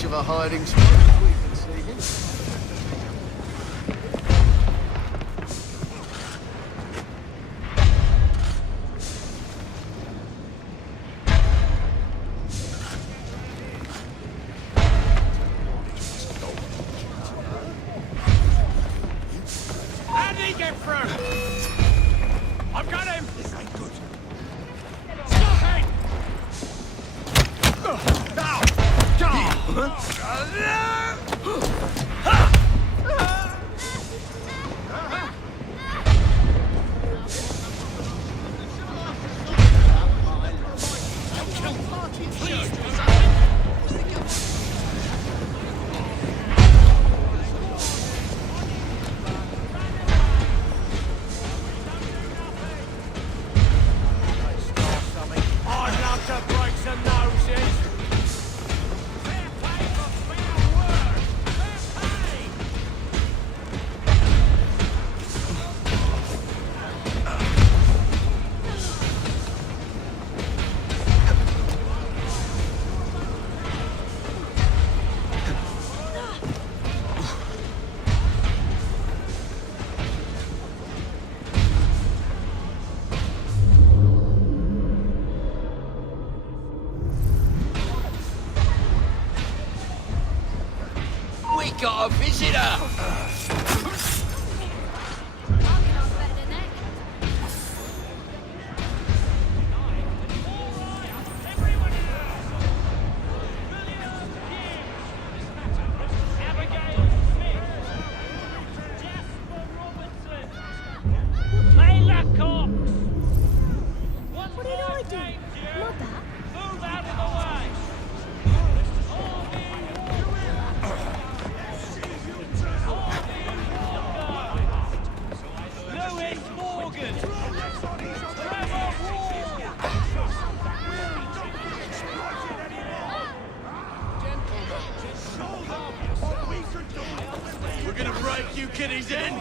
much of a hiding spot as we can see him. How did he get through? I've got him! This ain't good. I'd love to break some noses. Fair pay for fair work. Fair pay. We got a visitor! What did I do? Mother? Move out of the way! Lewis Morgan! Trevor Ward! We're gonna break you kiddies in!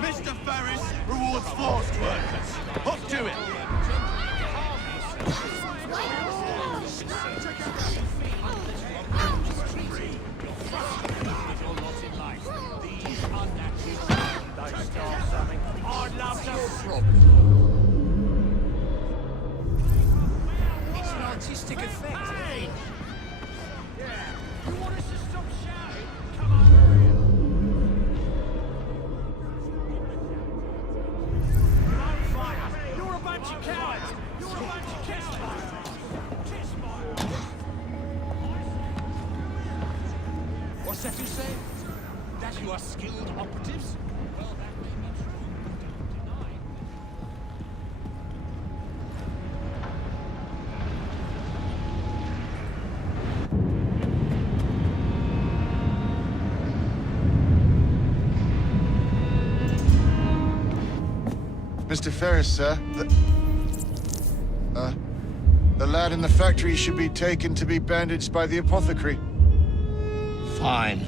Mr. Ferris rewards forced workers. Up to it! I'd love to... It's an artistic effect. Hey! You want us to stop shouting? Come over here! Don't fire! You're a bunch of cowards! You're a bunch of cowards! Kiss fire! What's that you say? That you are skilled operatives? Well, that may be true. Don't deny. Mr. Ferris, sir. The lad in the factory should be taken to be bandaged by the apothecary. Fine.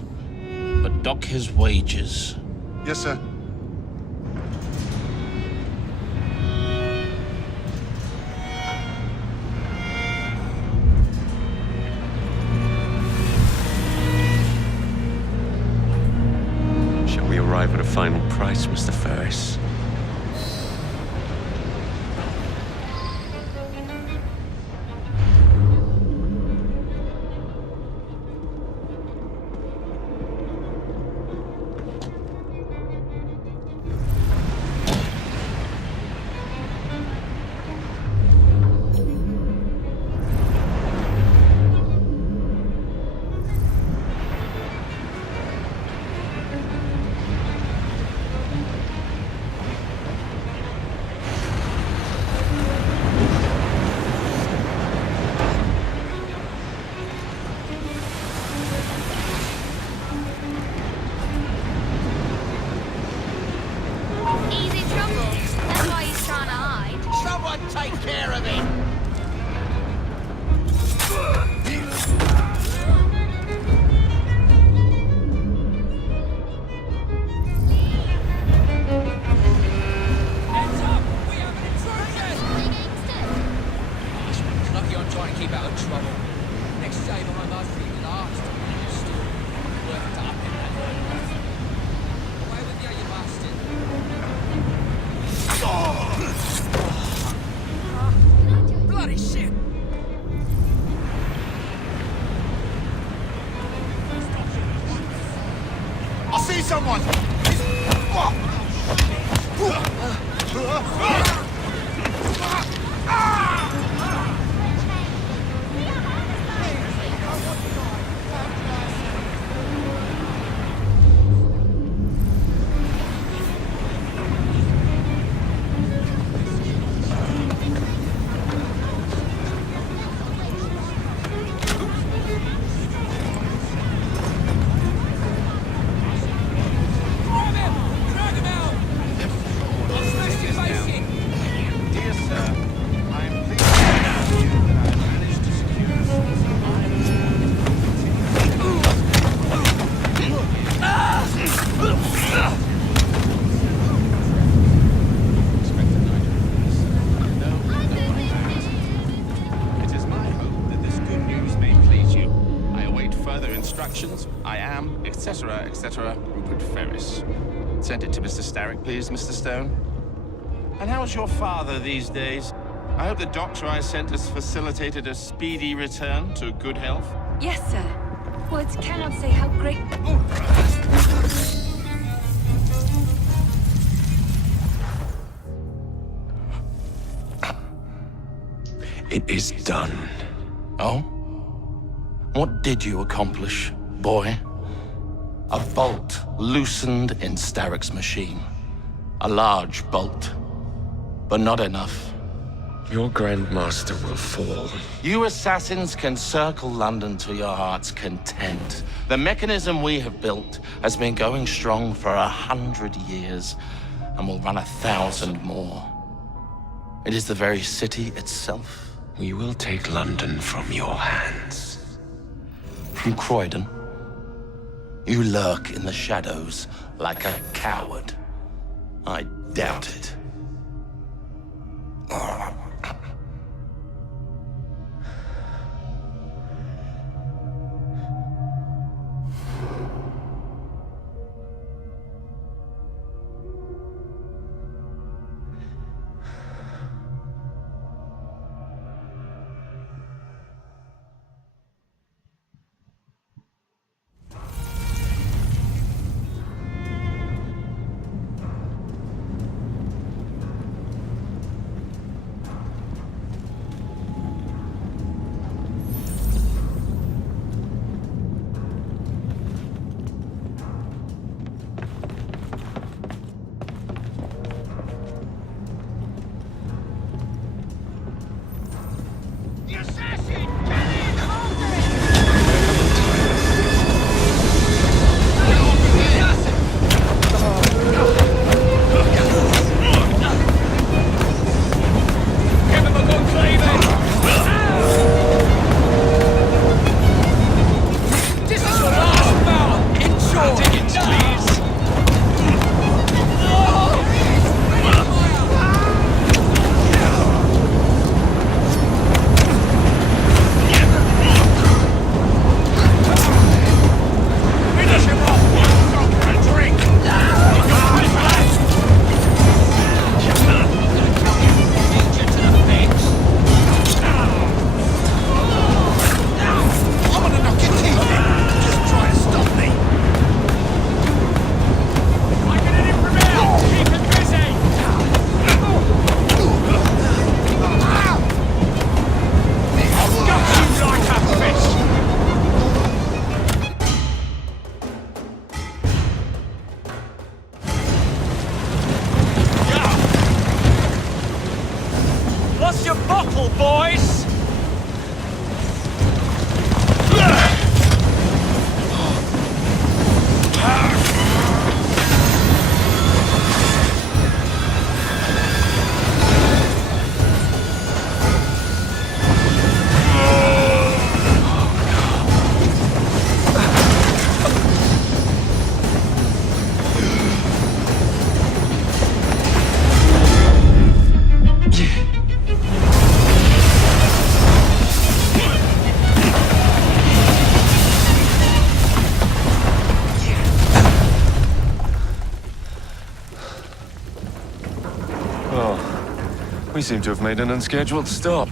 But dock his wages. Yes, sir. Shall we arrive at a final price, Mr. Ferris? see someone! Dear sir, I am pleased to announce to you that I have managed to secure It is my hope that this good news may please you. I await further instructions. I am, etc., etc., Rupert Ferris. Send it to Mr. Starrick, please, Mr. Stone. And how's your father these days? I hope the doctor I sent has facilitated a speedy return to good health. Yes, sir. Words cannot say how great... It is done. Oh? What did you accomplish, boy? A bolt loosened in Starrick's machine. A large bolt. But not enough. Your Grandmaster will fall. You assassins can circle London to your heart's content. The mechanism we have built has been going strong for 100 years and will run 1,000 more. It is the very city itself. We will take London from your hands. From Croydon, you lurk in the shadows like a coward. I doubt it. We seem to have made an unscheduled stop.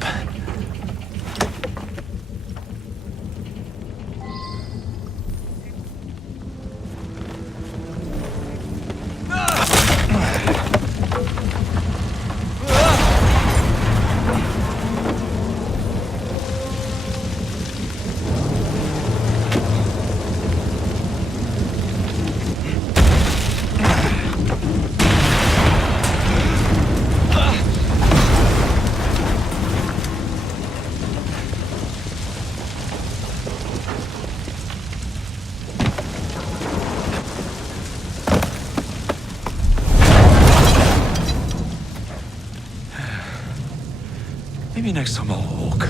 Maybe next time I'll walk.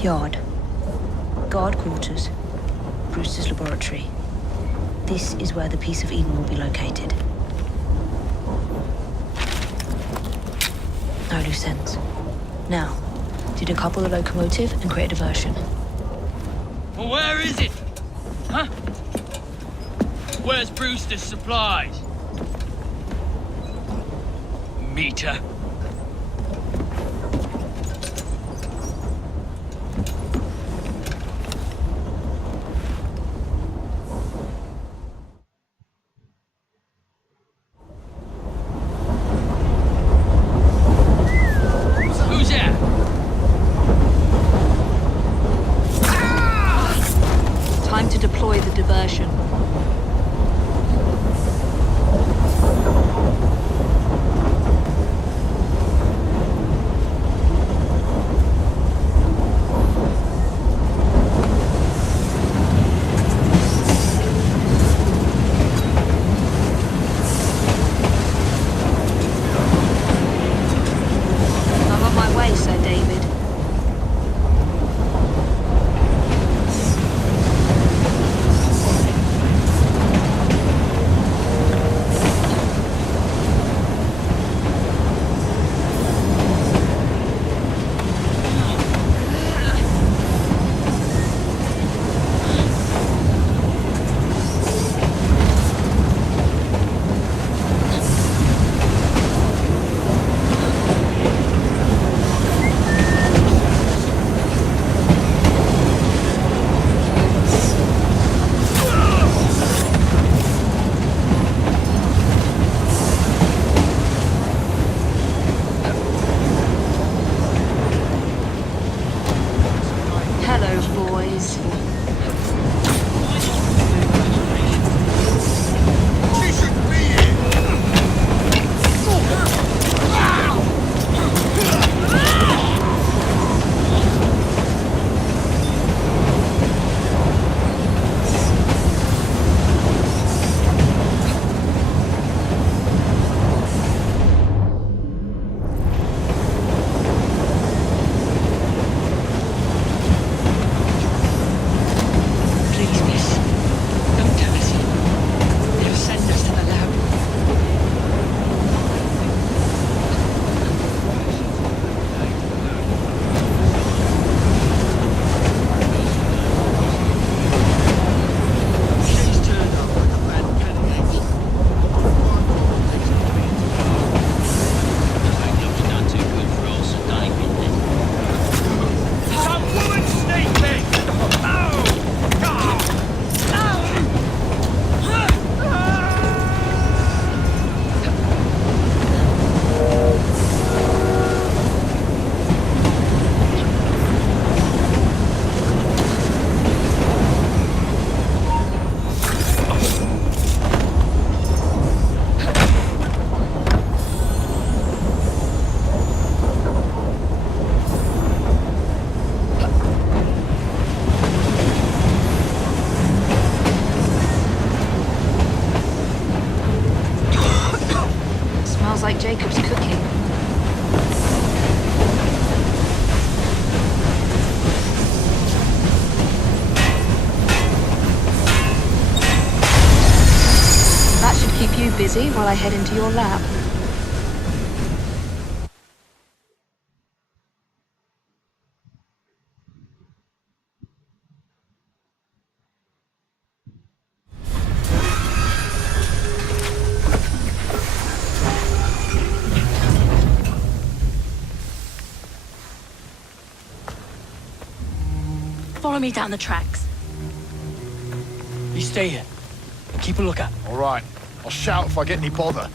Yard. Guard quarters. Brewster's laboratory. This is where the piece of Eden will be located. No loose ends. Now, decouple the locomotive and create a diversion. Well, where is it? Huh? Where's Brewster's supplies? Meter. Jacob's cooking. That should keep you busy while I head into your lab. Follow me down the tracks. You stay here. And keep a lookout. All right. I'll shout if I get any bother.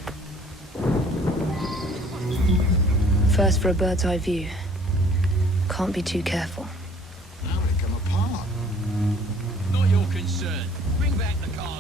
First for a bird's eye view. Can't be too careful. How did it come apart? Not your concern. Bring back the cargo.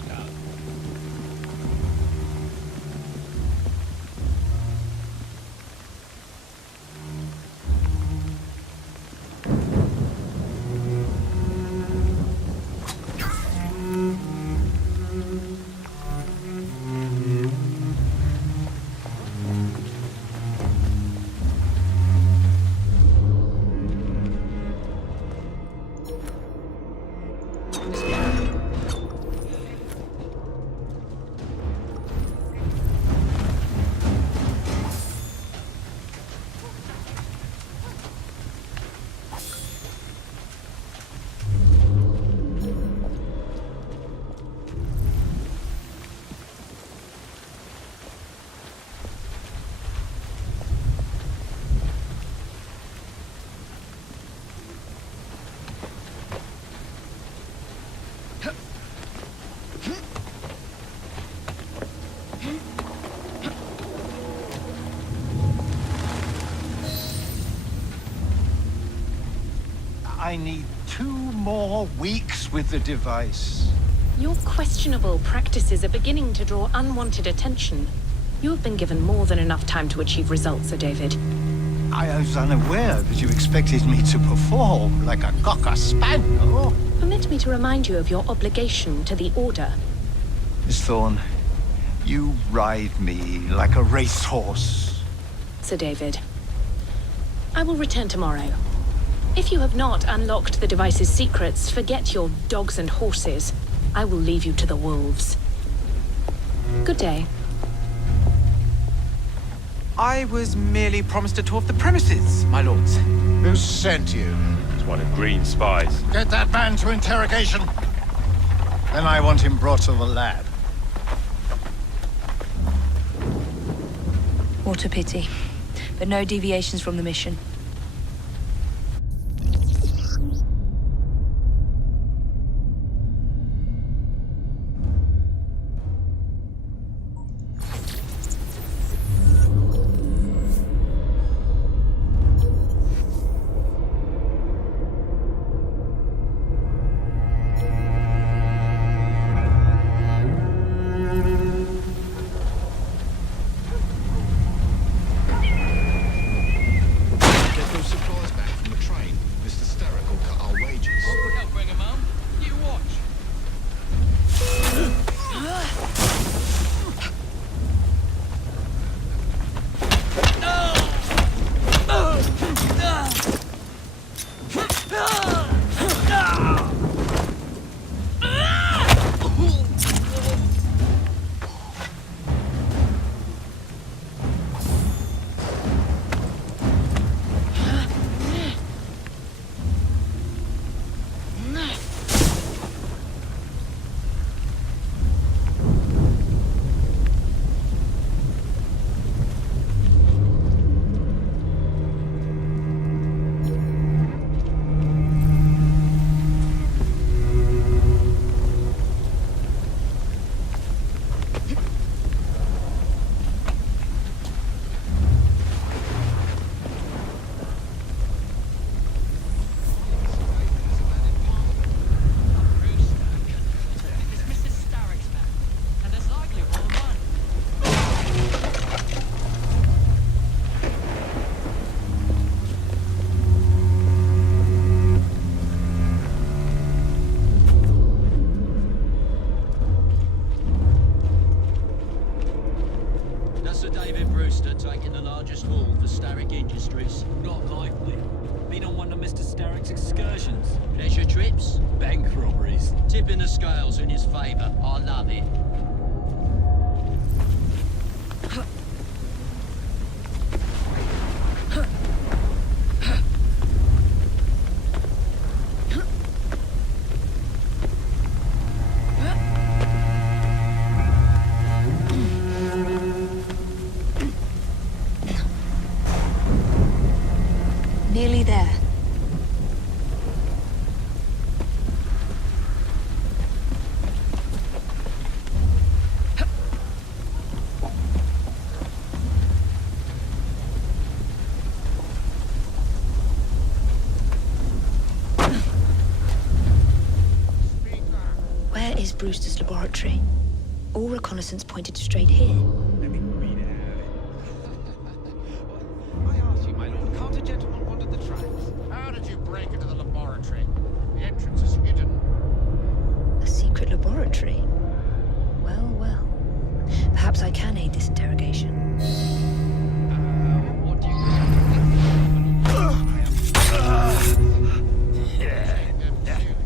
I need 2 more weeks with the device. Your questionable practices are beginning to draw unwanted attention. You have been given more than enough time to achieve results, Sir David. I was unaware that you expected me to perform like a cocker spaniel. Permit me to remind you of your obligation to the Order. Miss Thorne, you ride me like a racehorse. Sir David. I will return tomorrow. If you have not unlocked the device's secrets, forget your dogs and horses. I will leave you to the wolves. Good day. I was merely promised a tour of the premises, my lords. Who sent you? It's one of Green's spies. Get that man to interrogation. Then I want him brought to the lab. What a pity. But no deviations from the mission. Sir David Brewster taking the largest haul for Starrick Industries. Not likely. Been on one of Mr. Starrick's excursions. Pleasure trips? Bank robberies. Tipping the scales in his favor. I love it. Nearly there. Where is Brewster's laboratory? All reconnaissance pointed straight here. Let me read it out. I ask you, my lord, can't a gentleman wander the tracks? How did you break into the laboratory? The entrance is hidden. A secret laboratory? Well, well. Perhaps I can aid this interrogation. What do you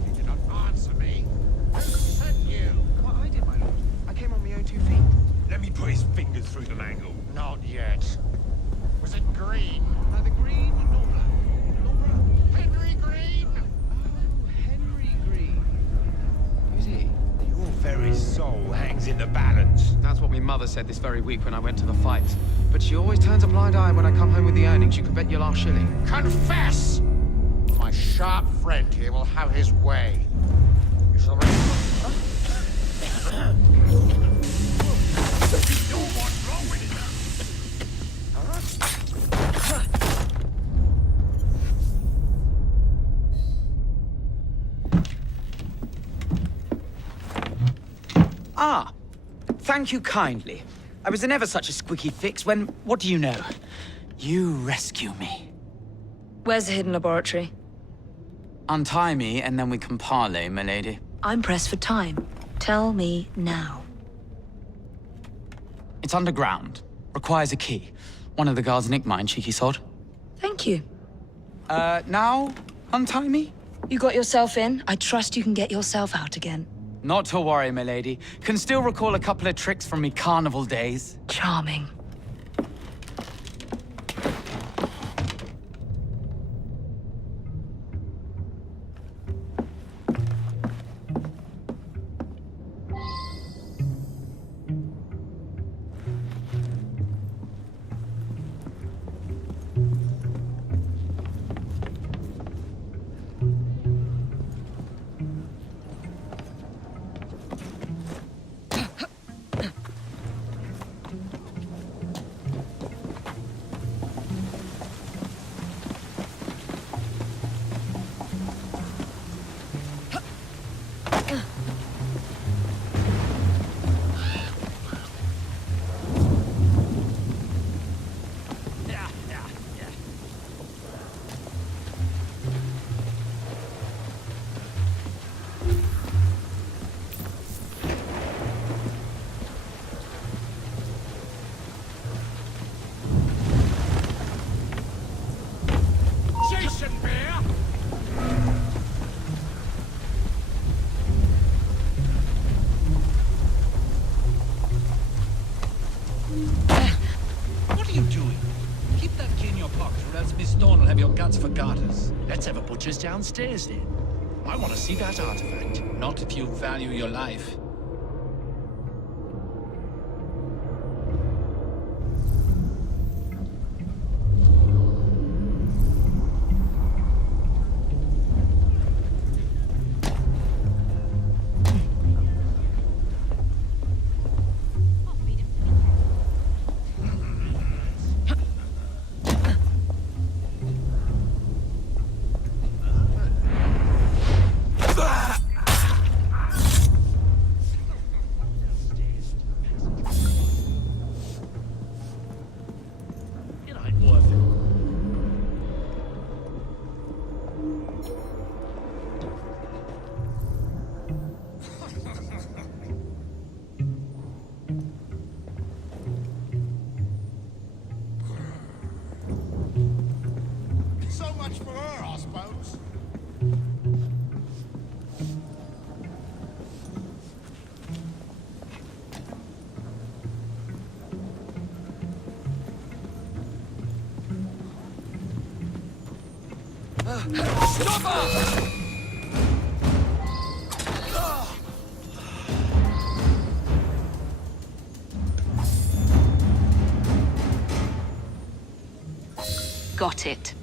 You did not answer me. Who sent you? Well, I did, my lord. I came on my own 2 feet. Let me put his fingers through the mangle. Not yet. Was it green? Neither green nor black. Nor brown. Henry Green? Oh, Henry Green. Who's he? Your very soul hangs in the balance. That's what my mother said this very week when I went to the fight. But she always turns a blind eye when I come home with the earnings. You could bet your last shilling. Confess! My sharp friend here will have his way. You shall Ah, thank you kindly. I was in ever such a squeaky fix when, what do you know? You rescue me. Where's the hidden laboratory? Untie me and then we can parley, my lady. I'm pressed for time. Tell me now. It's underground. Requires a key. One of the guards nicked mine, cheeky sod. Thank you. Now? Untie me? You got yourself in. I trust you can get yourself out again. Not to worry, my lady. Can still recall a couple of tricks from me carnival days. Charming. Jason Bear! What are you doing? Keep that key in your pocket, or else Miss Dawn will have your guts for garters. Let's have a butcher's downstairs, then. I want to see that artifact. Not if you value your life. So much for her, I suppose. Stop her! Got it.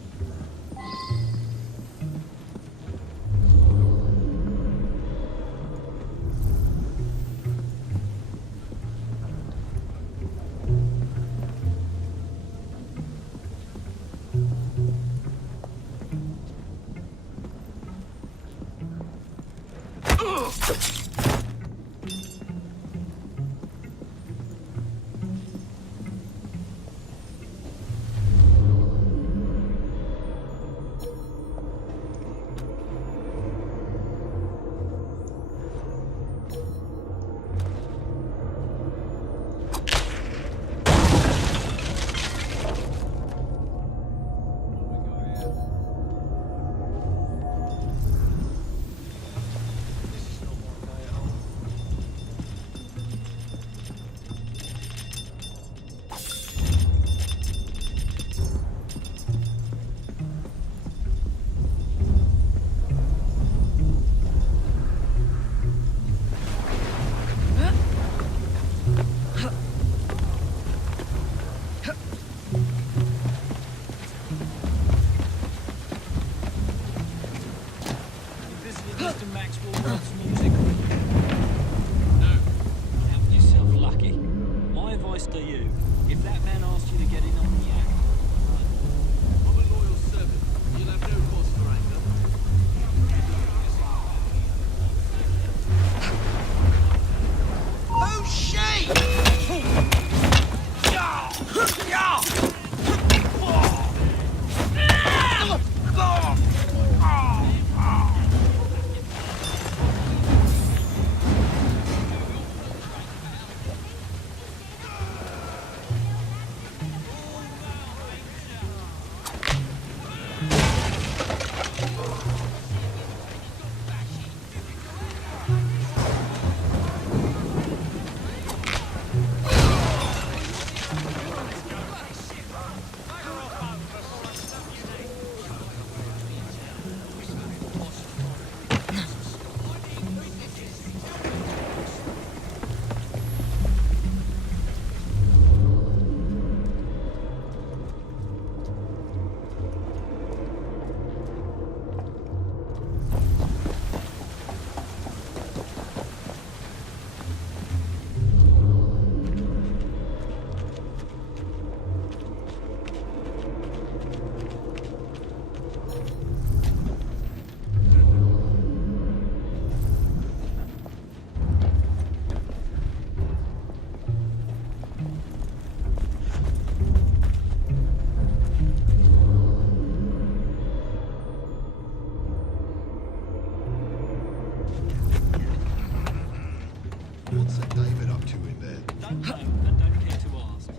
What's that David up to in there? Don't know and don't care to ask.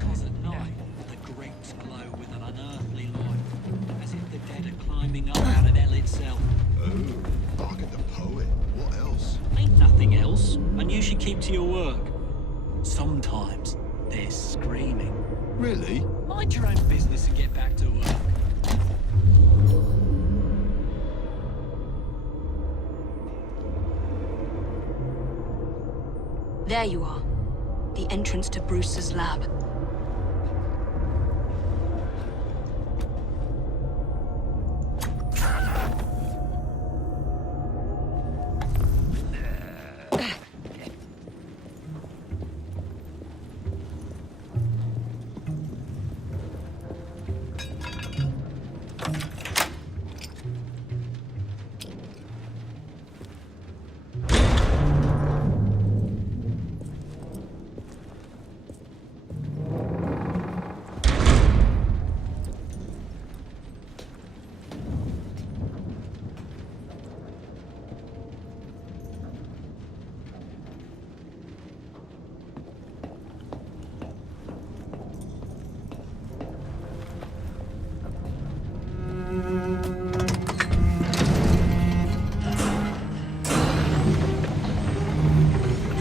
Because at night, the grates glow with an unearthly light, as if the dead are climbing up out of hell itself. Oh, like at the poet. What else? Ain't nothing else, and you should keep to your work. Sometimes they're screaming. Really? Mind your own business and get back to work. There you are. The entrance to Brewster's lab.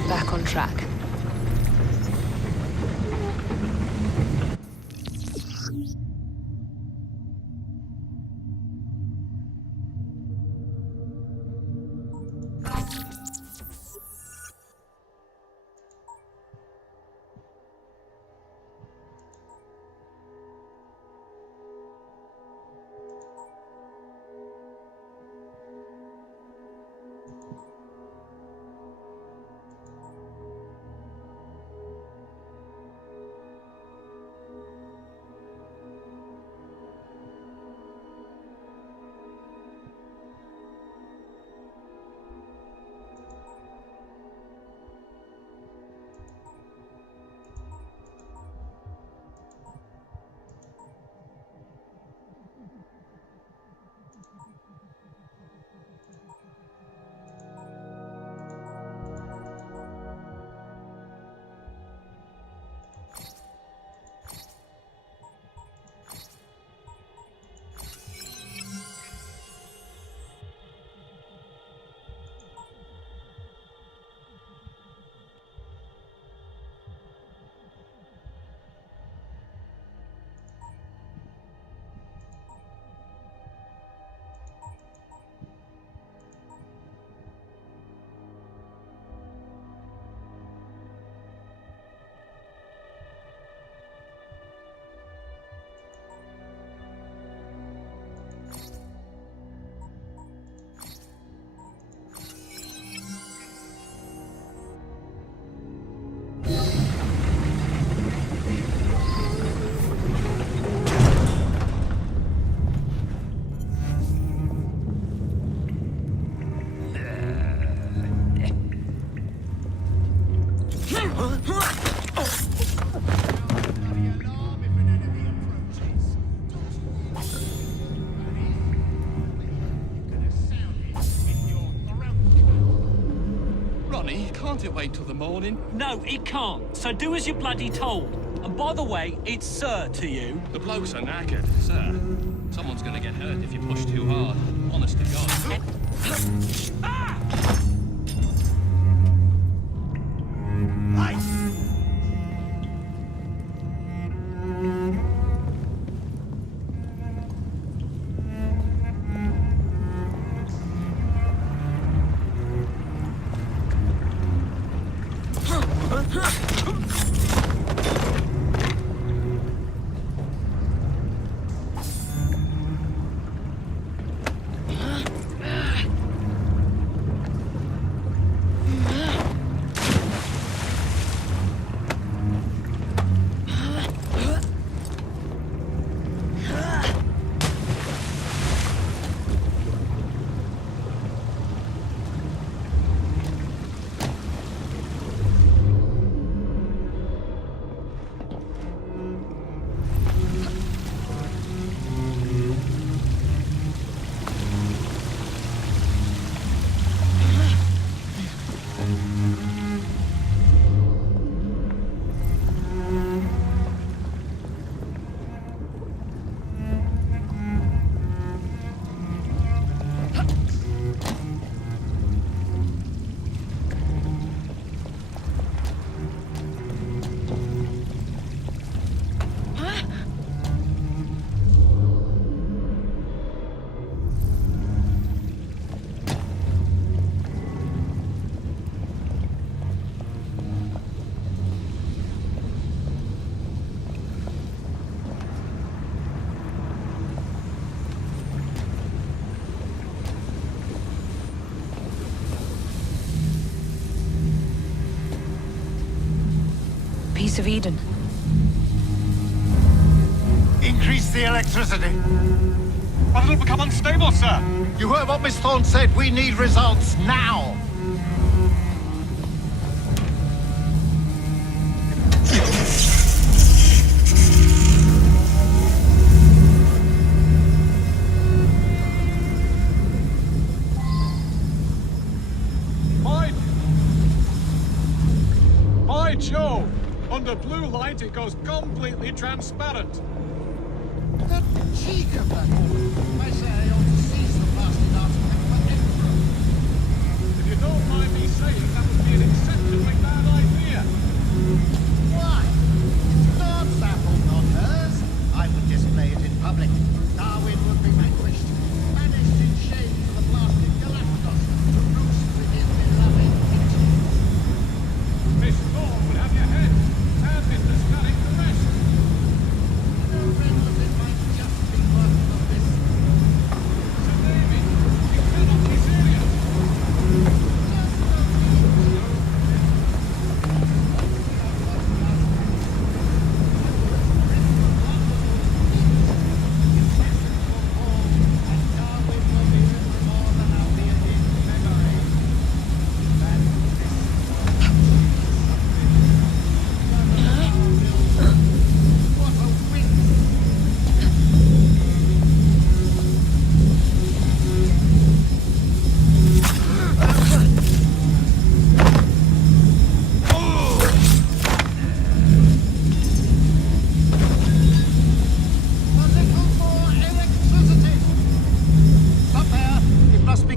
Back on track. Can't it wait till the morning? No, it can't. So do as you're bloody told. And by the way, it's sir to you. The blokes are knackered, sir. Someone's gonna get hurt if you push too hard. Honest to God. piece of Eden. Increase the electricity. But it'll become unstable, sir. You heard what Miss Thorne said. We need results now. By Jove! Under blue light, it goes completely transparent. The cheek of that woman. I say I ought to seize the blasted artifact for Emperor. If you don't mind me saying, that would be an exceptionally bad idea. Why? It's God's apple, not hers. I would display it in public. Darwin would be vanquished, banished in shame to the blasted Galapagos, to roost with his beloved kitchen. Miss Thorne would have your head, and Mr. Static the rest. No relative might just be working on this. Sir David, you cannot be serious.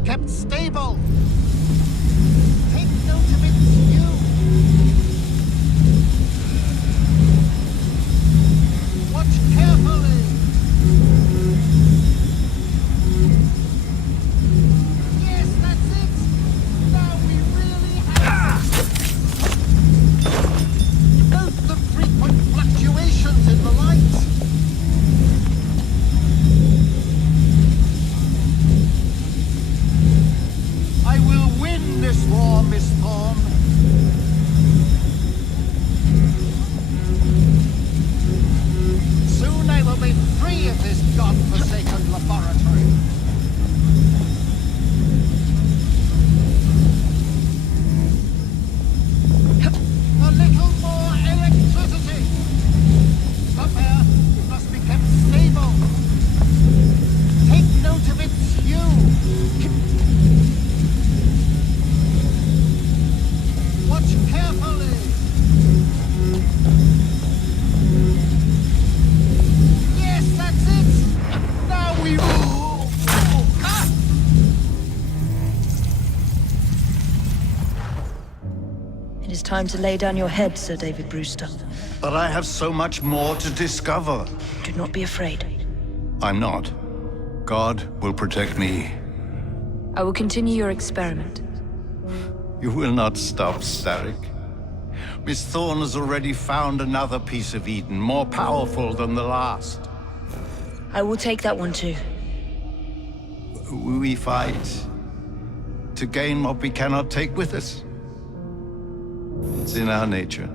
Kept stable. Take note of its hue. Watch carefully. Yes, that's it. Now we really have note the frequent fluctuations in the light. I will win this war, Miss Thorne. Soon I will be free of this godforsaken laboratory. A little more electricity. Stop there. It must be kept stable. Take note of its hue. Watch carefully. Yes, that's it. Now we... It is time to lay down your head, Sir David Brewster. But I have so much more to discover. Do not be afraid. I'm not. God will protect me. I will continue your experiment. You will not stop, Starrick. Miss Thorne has already found another piece of Eden, more powerful than the last. I will take that one too. We fight to gain what we cannot take with us. It's in our nature.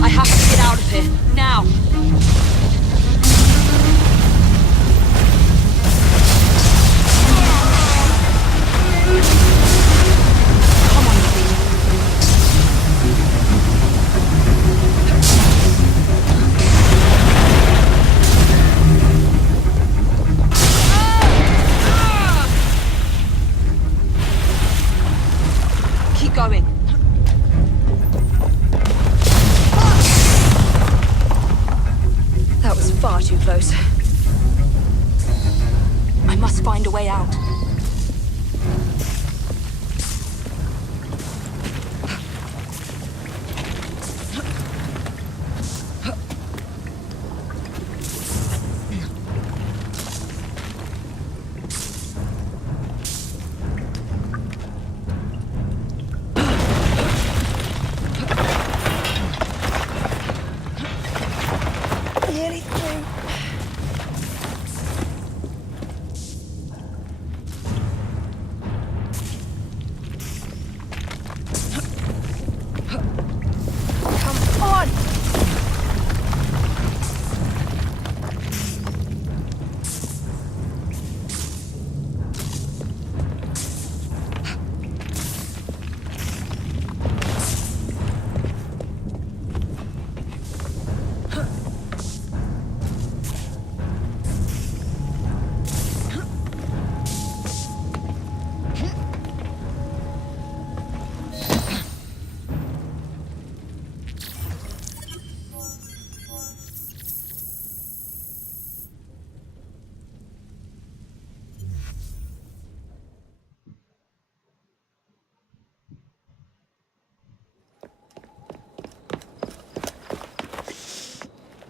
I have to get out of here, now! Come on, keep going. That was far too close. I must find a way out.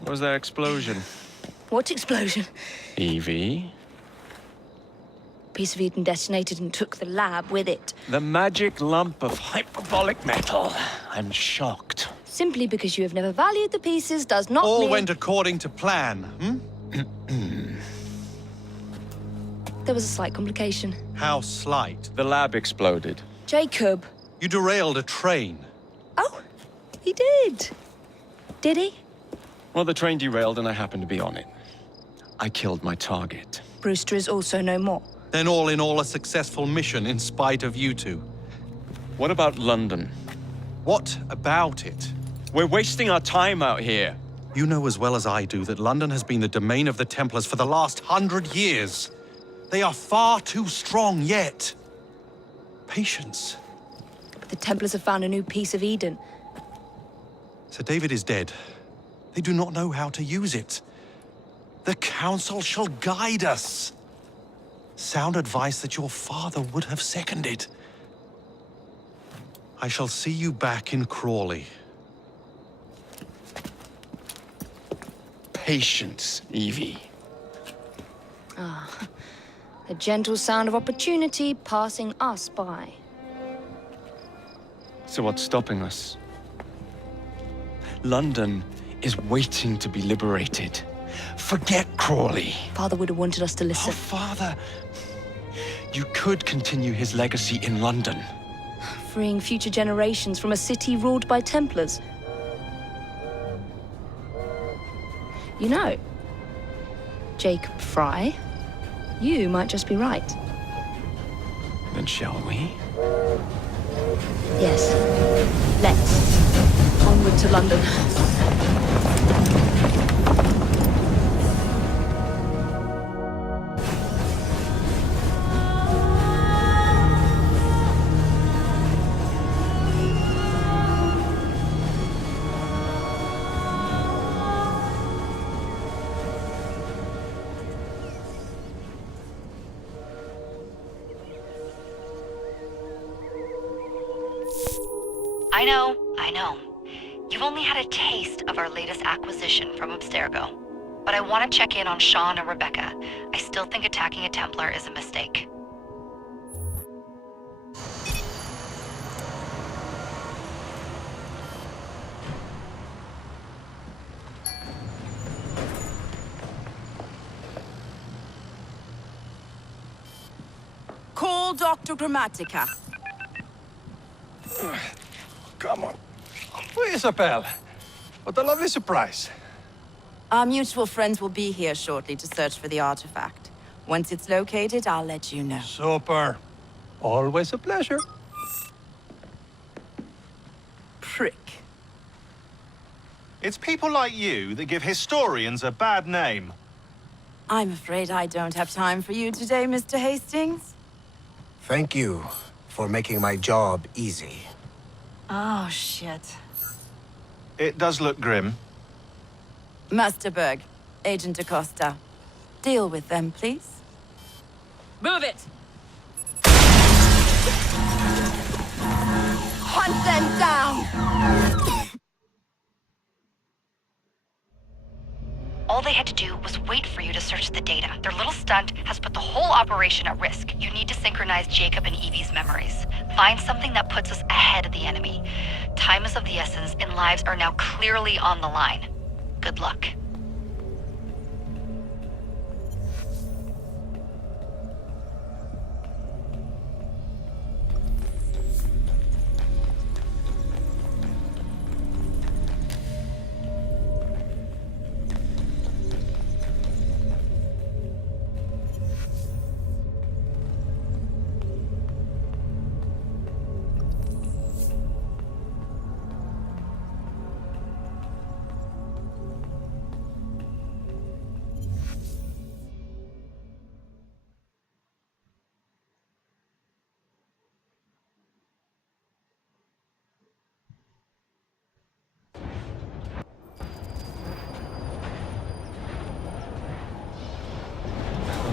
What was that explosion? What explosion? Evie? Piece of Eden detonated and took the lab with it. The magic lump of hyperbolic metal. I'm shocked. Simply because you have never valued the pieces does not All mean... went according to plan, There was a slight complication. How slight? The lab exploded. Jacob. You derailed a train. Oh, he did. Did he? Well, the train derailed and I happened to be on it. I killed my target. Brewster is also no more. Then all in all, a successful mission in spite of you two. What about London? What about it? We're wasting our time out here. You know as well as I do that London has been the domain of the Templars for the last 100 years. They are far too strong yet. Patience. But the Templars have found a new piece of Eden. Sir David is dead. They do not know how to use it. The Council shall guide us. Sound advice that your father would have seconded. I shall see you back in Crawley. Patience, Evie. Ah, a gentle sound of opportunity passing us by. So what's stopping us? London is waiting to be liberated. Forget Crawley. Father would have wanted us to listen. Oh, Father. You could continue his legacy in London. Freeing future generations from a city ruled by Templars. You know, Jacob Fry, you might just be right. Then shall we? Yes. Let's. Onward to London. I know. You've only had a taste of our latest acquisition from Abstergo. But I want to check in on Sean and Rebecca. I still think attacking a Templar is a mistake. Call Dr. Grammatica. Come on. Isabel. What a lovely surprise. Our mutual friends will be here shortly to search for the artifact. Once it's located, I'll let you know. Super. Always a pleasure. Prick. It's people like you that give historians a bad name. I'm afraid I don't have time for you today, Mr. Hastings. Thank you for making my job easy. Oh, shit. It does look grim. Master Berg, Agent Acosta. Deal with them, please. Move it! Hunt them down! All they had to do was wait for you to search the data. Their little stunt has put the whole operation at risk. You need to synchronize Jacob and Evie's memories. Find something that puts us ahead of the enemy. Time is of the essence, and lives are now clearly on the line. Good luck.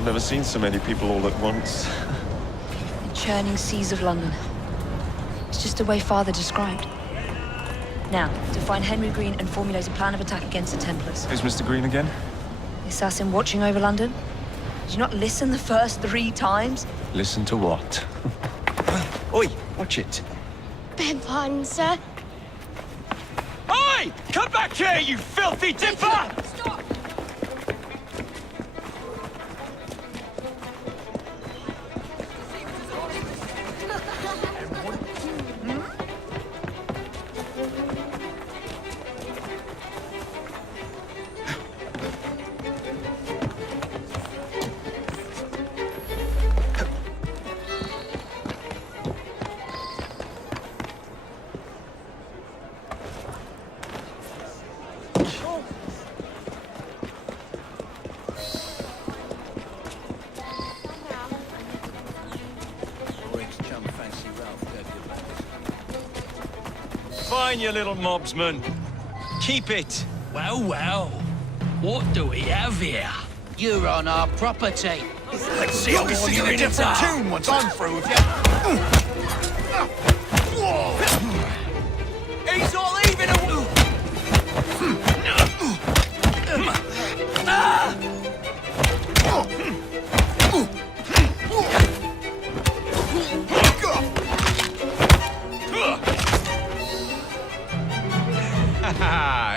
I've never seen so many people all at once. The churning seas of London. It's just the way Father described. Now, to find Henry Green and formulate a plan of attack against the Templars. Who's Mr. Green again? The assassin watching over London? Did you not listen the first 3 times? Listen to what? Oi, watch it. Beg pardon, sir. Oi! Come back here, you filthy dipper! Stop! Fine, you little mobsman. Keep it. Well, well. What do we have here? You're on our property. Let's see how we sing a different tune once I'm through with you. He's all even a...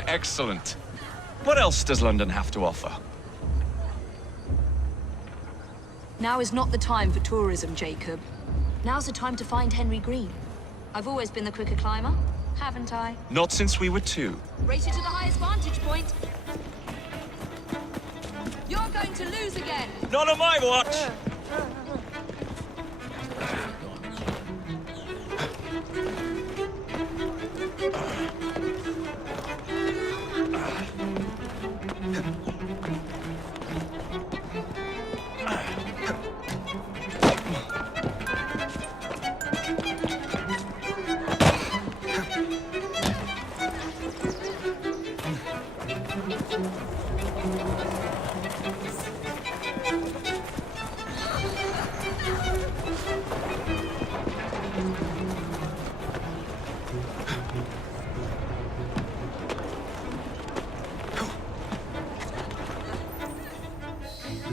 Excellent. What else does London have to offer? Now is not the time for tourism, Jacob. Now's the time to find Henry Green. I've always been the quicker climber, haven't I? Not since we were 2. Race you to the highest vantage point. You're going to lose again. Not on my watch.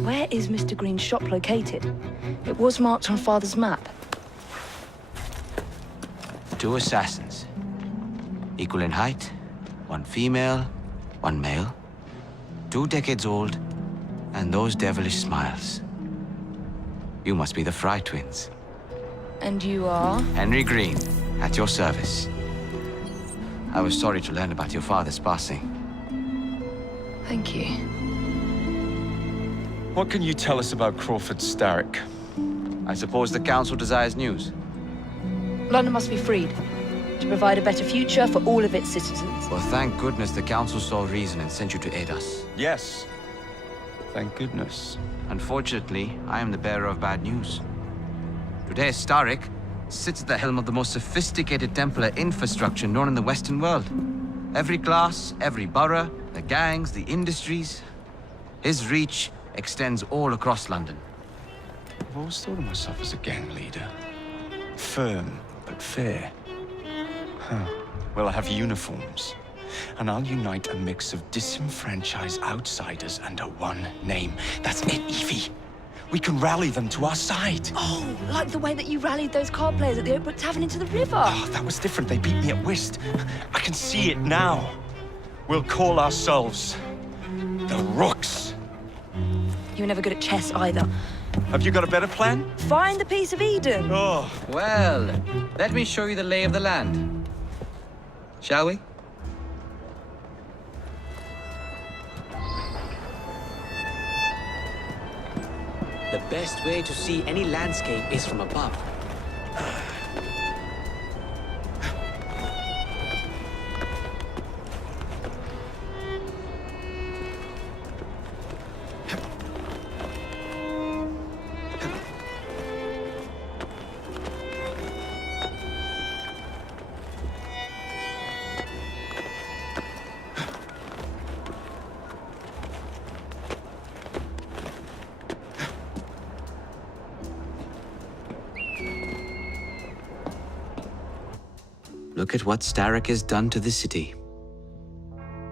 Where is Mr. Green's shop located? It was marked on Father's map. 2 assassins. Equal in height. 1 female, 1 male. 2 decades old, and those devilish smiles. You must be the Fry twins. And you are? Henry Green, at your service. I was sorry to learn about your father's passing. Thank you. What can you tell us about Crawford Starrick? I suppose the Council desires news. London must be freed, to provide a better future for all of its citizens. Well, thank goodness the Council saw reason and sent you to aid us. Yes. Thank goodness. Unfortunately, I am the bearer of bad news. Today, Starrick sits at the helm of the most sophisticated Templar infrastructure known in the Western world. Every class, every borough, the gangs, the industries. His reach extends all across London. I've always thought of myself as a gang leader. Firm, but fair. Huh. Well, I have uniforms. And I'll unite a mix of disenfranchised outsiders under one name. That's it, Evie. We can rally them to our side. Oh, like the way that you rallied those card players at the Oakbrook Tavern into the river. Oh, that was different. They beat me at whist. I can see it now. We'll call ourselves the Rooks. You were never good at chess either. Have you got a better plan? Find the piece of Eden. Oh. Well, let me show you the lay of the land. Shall we? The best way to see any landscape is from above. Look at what Starrick has done to the city.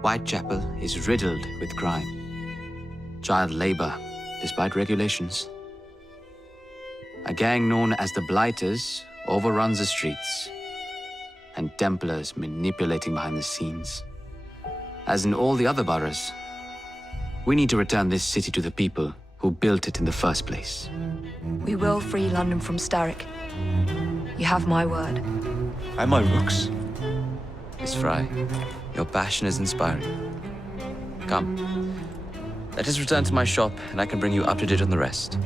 Whitechapel is riddled with crime. Child labor, despite regulations. A gang known as the Blighters overruns the streets, and Templars manipulating behind the scenes. As in all the other boroughs, we need to return this city to the people who built it in the first place. We will free London from Starrick. You have my word. And my rooks. Miss Fry, your passion is inspiring. Come, let us return to my shop, and I can bring you up to date on the rest.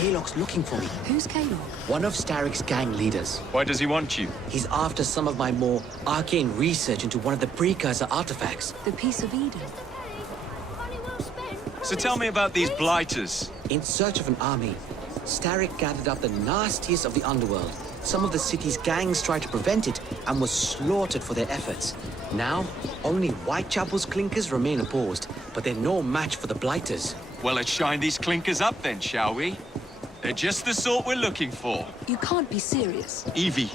Kalog's looking for me. Who's Kalog? One of Starrick's gang leaders. Why does he want you? He's after some of my more arcane research into one of the precursor artifacts. The Piece of Eden. So tell me about these blighters. In search of an army, Starrick gathered up the nastiest of the underworld. Some of the city's gangs tried to prevent it and was slaughtered for their efforts. Now, only Whitechapel's clinkers remain opposed, but they're no match for the blighters. Well, let's shine these clinkers up then, shall we? They're just the sort we're looking for. You can't be serious. Evie,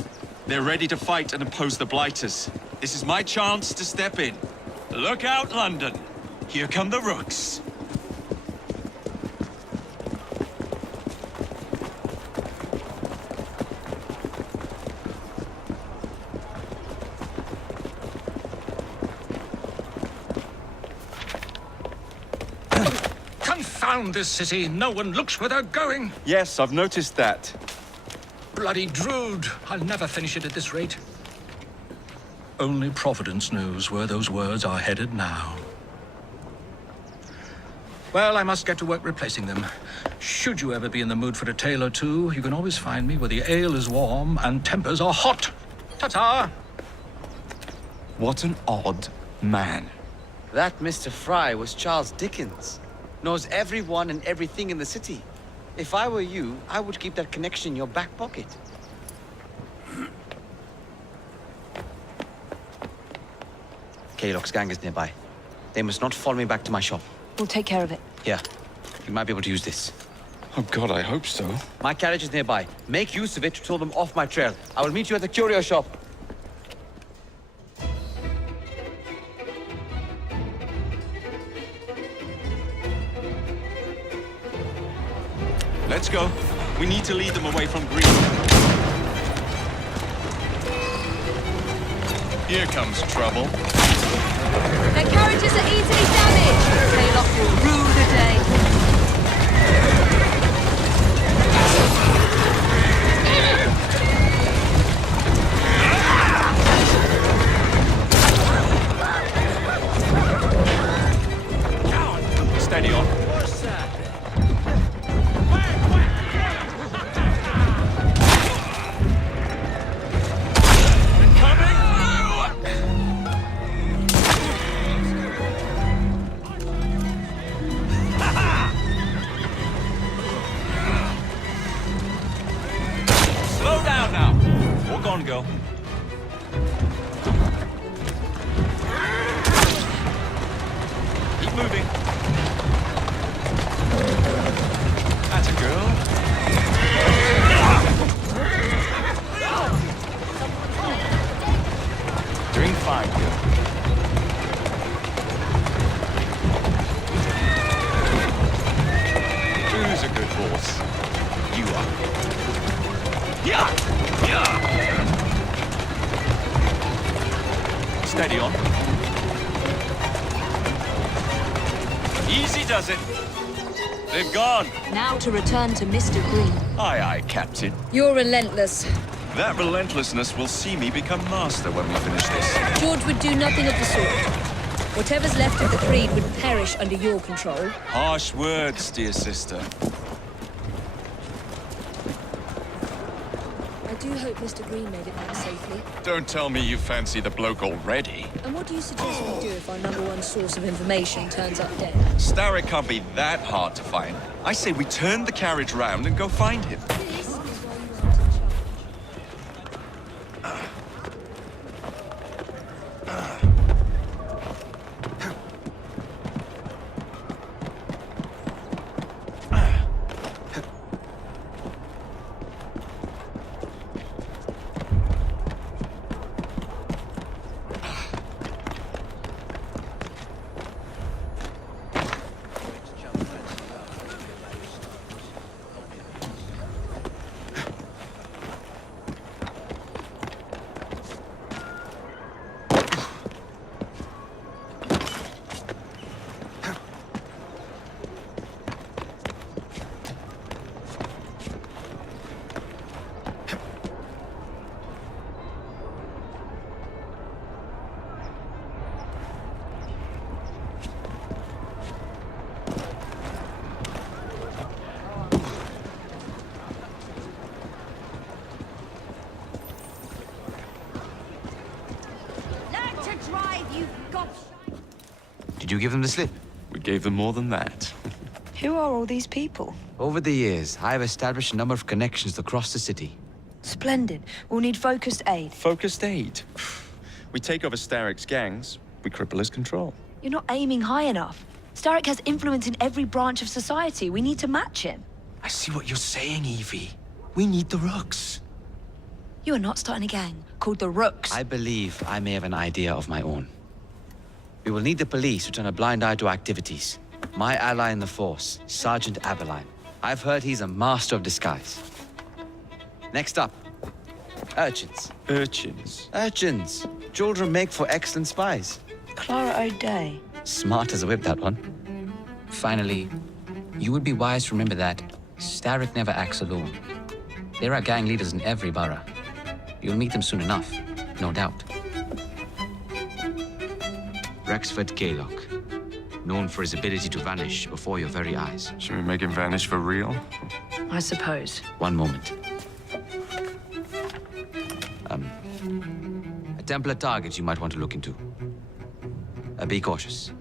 they're ready to fight and oppose the blighters. This is my chance to step in. Look out, London. Here come the rooks. Confound this city. No one looks where they're going. Yes, I've noticed that. Bloody Drood. I'll never finish it at this rate. Only Providence knows where those words are headed now. Well, I must get to work replacing them. Should you ever be in the mood for a tale or two, you can always find me where the ale is warm and tempers are hot. Ta-ta! What an odd man. That Mr. Fry was Charles Dickens. Knows everyone and everything in the city. If I were you, I would keep that connection in your back pocket. Kalog's gang is nearby. They must not follow me back to my shop. We'll take care of it. Here, you might be able to use this. Oh God, I hope so. My carriage is nearby. Make use of it to throw them off my trail. I will meet you at the curio shop. Let's go. We need to lead them away from Green. Here comes trouble. Their carriages are easily damaged. Kalog will rue the day. Steady on. Go. Keep moving. That's a girl. Doing fine, girl. Who's a good horse? You are. Yeah! Yeah! Steady on. Easy does it. They've gone. Now to return to Mr. Green. Aye, aye, Captain. You're relentless. That relentlessness will see me become master when we finish this. George would do nothing of the sort. Whatever's left of the Creed would perish under your control. Harsh words, dear sister. do hope Mr. Green made it back safely. Don't tell me you fancy the bloke already. And what do you suggest we do if our #1 source of information turns up dead? Starrick can't be that hard to find. I say we turn the carriage round and go find him. This is why you aren't in charge. Did you give them the slip? We gave them more than that. Who are all these people? Over the years, I have established a number of connections across the city. Splendid. We'll need focused aid. Focused aid. We take over Starrick's gangs, we cripple his control. You're not aiming high enough. Starrick has influence in every branch of society. We need to match him. I see what you're saying, Evie. We need the Rooks. You are not starting a gang called the Rooks. I believe I may have an idea of my own. We will need the police to turn a blind eye to activities. My ally in the force, Sergeant Aberline. I've heard he's a master of disguise. Next up, urchins. Urchins? Urchins. Children make for excellent spies. Clara O'Day. Smart as a whip, that one. Finally, you would be wise to remember that Starrick never acts alone. There are gang leaders in every borough. You'll meet them soon enough, no doubt. Rexford Kaylock, known for his ability to vanish before your very eyes. Should we make him vanish for real? I suppose. One moment. A Templar target you might want to look into. Be cautious.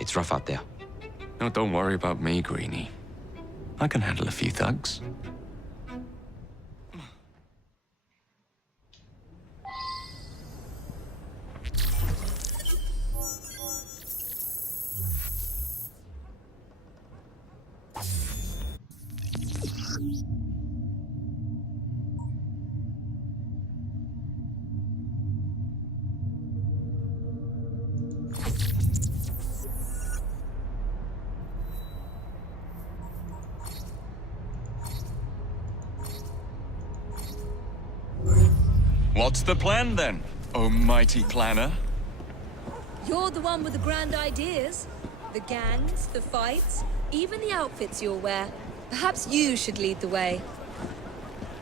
It's rough out there. No, don't worry about me, Greenie. I can handle a few thugs. What's the plan, then, oh mighty planner? You're the one with the grand ideas. The gangs, the fights, even the outfits you'll wear. Perhaps you should lead the way.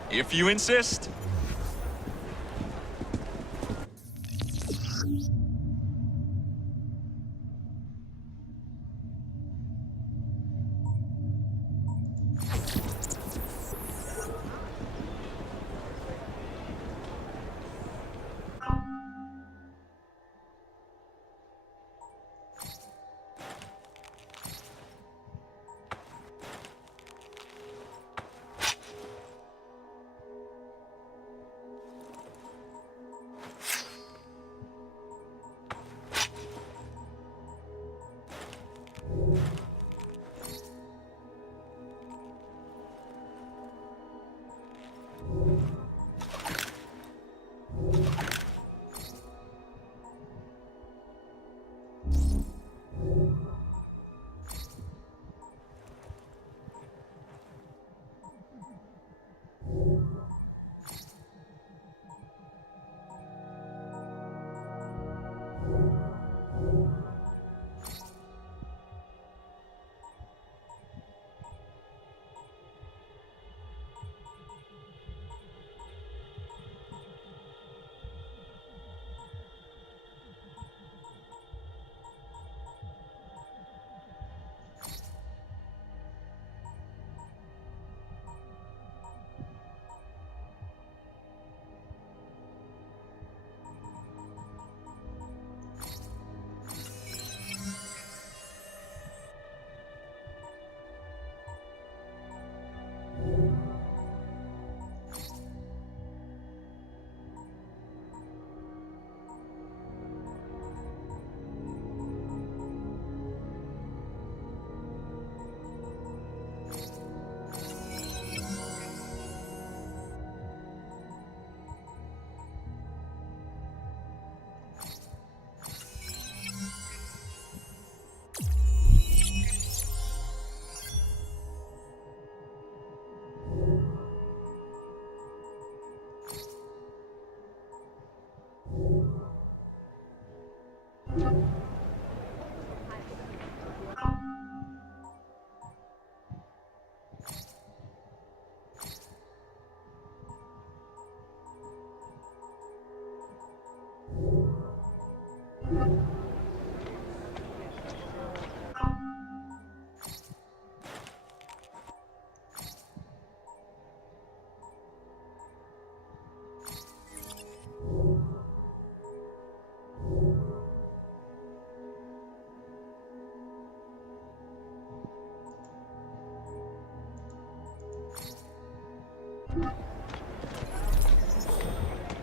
If you insist.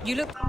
You look...